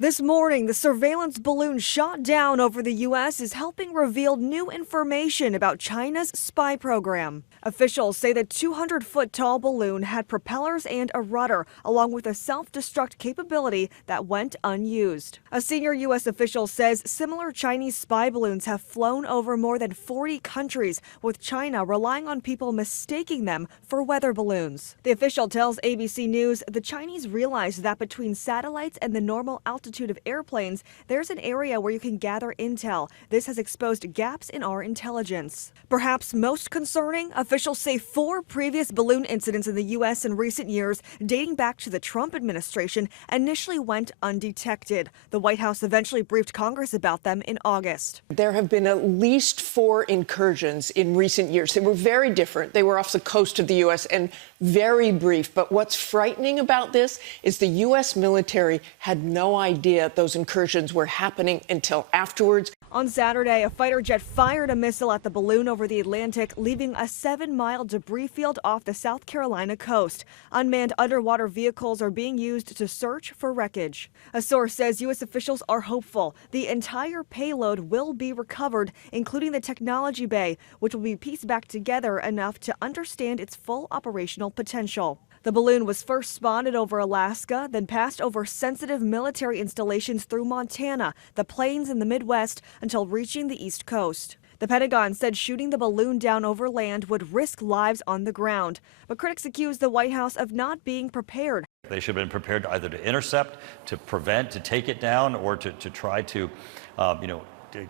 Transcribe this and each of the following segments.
This morning, the surveillance balloon shot down over the U.S. is helping reveal new information about China's spy program. Officials say the 200-foot tall balloon had propellers and a rudder, along with a self-destruct capability that went unused. A senior U.S. official says similar Chinese spy balloons have flown over more than 40 countries, with China relying on people mistaking them for weather balloons. The official tells ABC News the Chinese realize that between satellites and the normal altitude of airplanes, there's an area where you can gather intel. This has exposed gaps in our intelligence. Perhaps most concerning, officials say 4 previous balloon incidents in the U.S. in recent years, dating back to the Trump administration, initially went undetected. The White House eventually briefed Congress about them in August. There have been at least 4 incursions in recent years. They were very different. They were off the coast of the U.S. and very brief. But what's frightening about this is the U.S. military had no idea those incursions were happening until afterwards. On Saturday, a fighter jet fired a missile at the balloon over the Atlantic, leaving a 7-mile debris field off the South Carolina coast. Unmanned underwater vehicles are being used to search for wreckage. A source says U.S. officials are hopeful the entire payload will be recovered, including the technology bay, which will be pieced back together enough to understand its full operational potential. The balloon was first spotted over Alaska, then passed over sensitive military installations through Montana, the plains in the Midwest, until reaching the East Coast. The Pentagon said shooting the balloon down over land would risk lives on the ground. But critics accuse the White House of not being prepared. They should have been prepared either to intercept, to prevent, to take it down, or to try to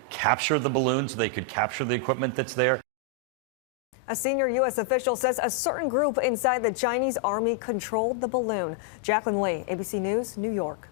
capture the balloon so they could capture the equipment that's there. A senior U.S. official says a certain group inside the Chinese army controlled the balloon. Jacqueline Lee, ABC News, New York.